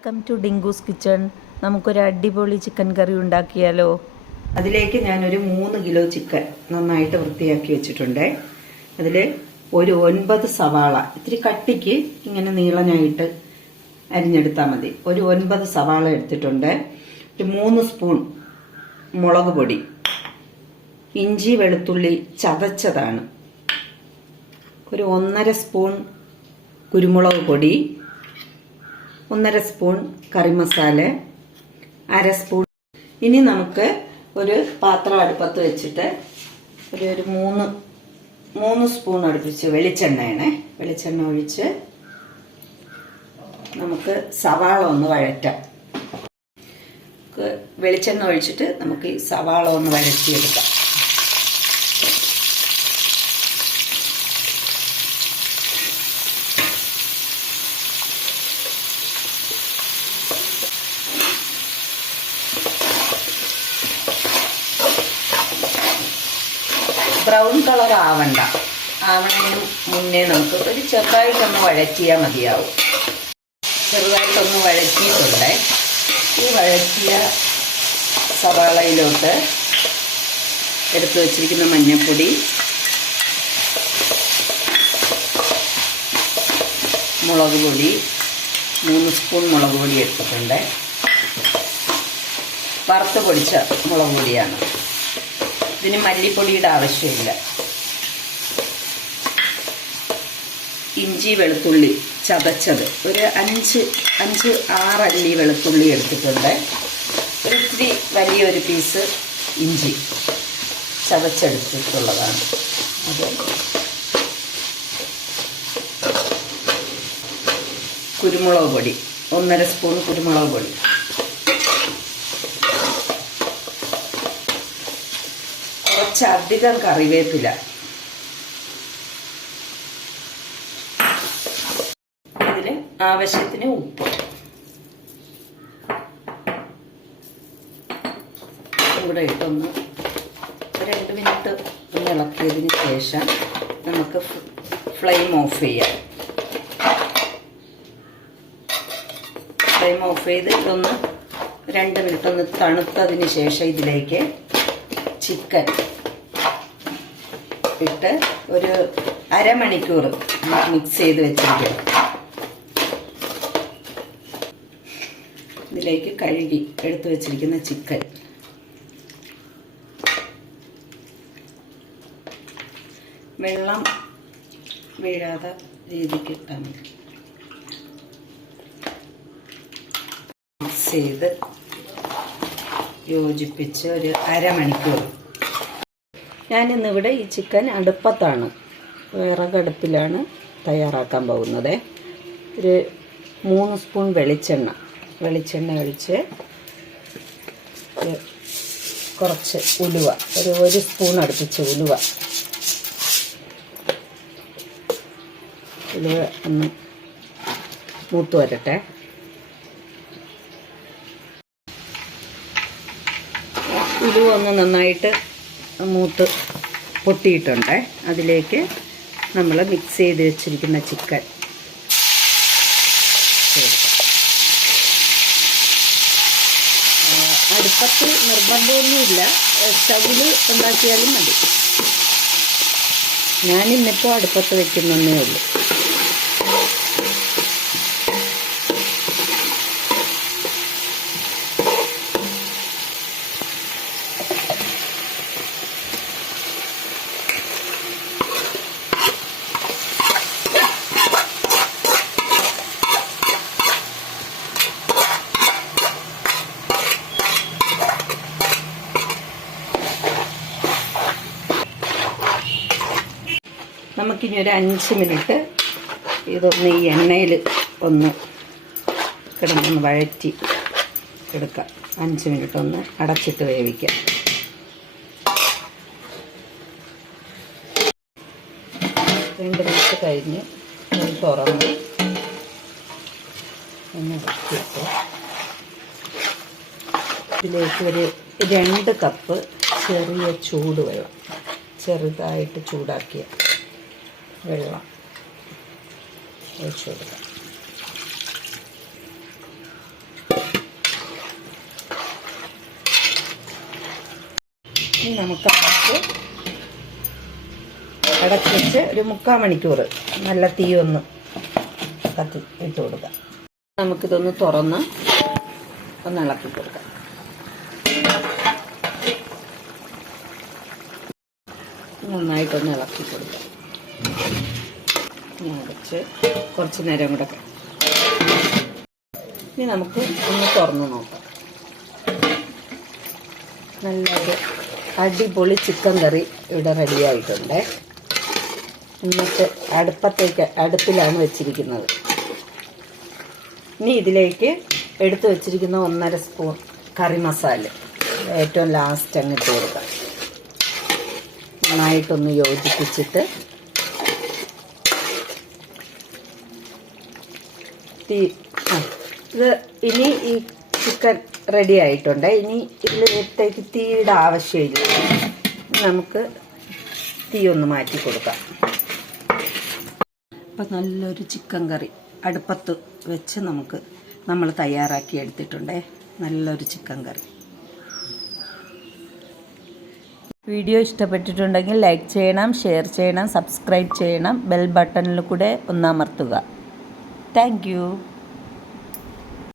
Welcome to Dinkoos kitchen നമുക്കൊരു അടിപൊളി chicken കറി ഉണ്ടാക്കിയാലോ? അതിലേക്ക് ഞാനൊരു മൂന്ന് കിലോ ചിക്കൻ നന്നായിട്ട് വൃത്തിയാക്കി വെച്ചിട്ടുണ്ട്. അതിൽ ഒരു ഒൻപത് സവാള ഇത്തിരി കട്ടിക്ക് ഇങ്ങനെ നീളനായിട്ട് അരിഞ്ഞെടുത്താൽ മതി. ഒരു ഒൻപത് സവാള എടുത്തിട്ടുണ്ട്. ഒരു മൂന്ന് സ്പൂൺ മുളക് പൊടി. ഇഞ്ചി വെളുത്തുള്ളി ചതച്ചതാണ്. ഒരു ഒന്നര സ്പൂൺ കുരുമുളക് പൊടി. ഒന്നര സ്പൂൺ കറി മസാല അര സ്പൂൺ. ഇനി നമുക്ക് ഒരു പാത്രം അടുപ്പത്ത് വെച്ചിട്ട് ഒരു ഒരു മൂന്ന് മൂന്ന് സ്പൂൺ അടുപ്പിച്ച് വെളിച്ചെണ്ണയാണ്. വെളിച്ചെണ്ണ ഒഴിച്ച് നമുക്ക് സവാള ഒന്ന് വഴറ്റാം. വെളിച്ചെണ്ണ ഒഴിച്ചിട്ട് നമുക്ക് ഈ സവാള ഒന്ന് വഴറ്റിയെടുക്കാം. ബ്രൗൺ കളർ ആവണ്ട. ആവണതിന് മുന്നേ നമുക്ക് ഒരു ചെറുതായിട്ടൊന്ന് വഴറ്റിയാൽ മതിയാവും. ചെറുതായിട്ടൊന്ന് വഴറ്റിയിട്ടുണ്ട്. ഈ വഴറ്റിയ സവാളയിലോട്ട് എടുത്തു വച്ചിരിക്കുന്ന മഞ്ഞൾപ്പൊടി മുളക് പൊടി മൂന്ന് സ്പൂൺ മുളക് പൊടി എടുത്തിട്ടുണ്ട്. വറുത്ത് പൊടിച്ച മുളക് പൊടിയാണ്. ഇതിന് മല്ലിപ്പൊടിയുടെ ആവശ്യമില്ല. ഇഞ്ചി വെളുത്തുള്ളി ചതച്ചത്. ഒരു അഞ്ച് അഞ്ച് ആറല്ലി വെളുത്തുള്ളി എടുത്തിട്ടുണ്ട്. ഒരു ഇത്തിരി വലിയൊരു പീസ് ഇഞ്ചി ചതച്ചെടുത്തിട്ടുള്ളതാണ്. അത് കുരുമുളക് പൊടി ഒന്നര സ്പൂൺ കുരുമുളക് പൊടി. കുറച്ചധികം കറിവേപ്പില. ഇതിന് ആവശ്യത്തിന് ഉപ്പ്. ഇവിടെ ഇട്ടൊന്ന് രണ്ട് മിനിറ്റ് ഒന്ന് ഇളക്കിയതിന് ശേഷം നമുക്ക് ഫ്ലെയിം ഓഫ് ചെയ്യാം. ഫ്ലെയിം ഓഫ് ചെയ്ത് ഇതൊന്ന് രണ്ട് മിനിറ്റ് ഒന്ന് തണുത്തതിന് ശേഷം ഇതിലേക്ക് ചിക്കൻ ഇട്ട് ഒരു അരമണിക്കൂർ മിക്സ് ചെയ്ത് വെച്ചിരിക്കും ഇതിലേക്ക് കഴുകി എടുത്തു വെച്ചിരിക്കുന്ന ചിക്കൻ. വെള്ളം വീഴാതെ രീതിക്ക് ഇട്ടാൽ മതി മിക്സ് ചെയ്ത് യോജിപ്പിച്ച് ഒരു അരമണിക്കൂർ ഞാനിന്നിവിടെ ഈ ചിക്കൻ അടുപ്പത്താണ്. വിറകടുപ്പിലാണ് തയ്യാറാക്കാൻ പോകുന്നത്. ഒരു മൂന്ന് സ്പൂൺ വെളിച്ചെണ്ണ. വെളിച്ചെണ്ണ ഒഴിച്ച് കുറച്ച് ഉലുവ. ഒരു ഒരു സ്പൂൺ അടുപ്പിച്ച് ഉലുവ. ഉലുവ ഒന്ന് മൂത്ത് വരട്ടെ. ഉലുവ ഒന്ന് നന്നായിട്ട് മൂത്ത് പൊട്ടിയിട്ടുണ്ട്. അതിലേക്ക് നമ്മൾ മിക്സ് ചെയ്ത് വെച്ചിരിക്കുന്ന ചിക്കൻ അടുപ്പത്തിൽ അടുപ്പത്ത് നിർബന്ധമൊന്നുമില്ല. സ്റ്റവിൽ ഉണ്ടാക്കിയാലും മതി. ഞാനിന്നിപ്പോൾ അടുപ്പത്ത് വയ്ക്കുന്നേ ഉള്ളൂ. നമുക്കിനി ഒരു അഞ്ച് മിനിറ്റ് ഇതൊന്ന് ഈ എണ്ണയിൽ ഒന്ന് കിടന്നൊന്ന് വഴറ്റി എടുക്കാം. അഞ്ച് മിനിറ്റ് ഒന്ന് അടച്ചിട്ട് വേവിക്കാം. രണ്ട് മിനിറ്റ് കഴിഞ്ഞ് തുറന്ന് ഒന്ന് ഇതിലേക്ക് ഒരു രണ്ട് കപ്പ് ചെറിയ ചൂട് വെള്ളം ചെറുതായിട്ട് ചൂടാക്കിയ വെള്ളം ഒഴിച്ചു കൊടുക്കാം ഇനി നമുക്ക് അടച്ച് വെച്ച് ഒരു മുക്കാൽ മണിക്കൂർ നല്ല തീ ഒന്ന് കത്തി ഇട്ട് കൊടുക്കാം നമുക്കിതൊന്ന് തുറന്ന് ഒന്ന് ഇളക്കി കൊടുക്കാം. നന്നായിട്ടൊന്ന് ഇളക്കി കൊടുക്കാം. ഇനി കുറച്ച് നേരം കൂടെ ഇനി നമുക്ക് ഒന്ന് തുറന്ന് നോക്കാം. നല്ല അടിപൊളി ചിക്കൻ കറി ഇവിടെ റെഡിയായിട്ടുണ്ട് എന്നിട്ട് അടുപ്പത്തേക്ക് അടുപ്പിലാണ് വെച്ചിരിക്കുന്നത്. ഇനി ഇതിലേക്ക് എടുത്തു വെച്ചിരിക്കുന്ന ഒന്നര സ്പൂൺ കറി മസാല ഏറ്റവും ലാസ്റ്റ് അങ്ങ് ഇട്ട് കൊടുക്കാം. നന്നായിട്ടൊന്ന് യോജിപ്പിച്ചിട്ട് തീ ഇത് ഇനി ഈ ചിക്കൻ റെഡി ആയിട്ടുണ്ട്. ഇനി ഇതിലേക്ക് തീയുടെ ആവശ്യമില്ല നമുക്ക് തീ ഒന്ന് മാറ്റി കൊടുക്കാം. അപ്പം നല്ലൊരു ചിക്കൻ കറി അടുപ്പത്ത് വെച്ച് നമുക്ക് നമ്മൾ തയ്യാറാക്കി എടുത്തിട്ടുണ്ടേ. നല്ലൊരു ചിക്കൻ കറി. വീഡിയോ ഇഷ്ടപ്പെട്ടിട്ടുണ്ടെങ്കിൽ ലൈക്ക് ചെയ്യണം ഷെയർ ചെയ്യണം സബ്സ്ക്രൈബ് ചെയ്യണം ബെൽ ബട്ടണിൽ കൂടെ ഒന്നമർത്തുക Thank you.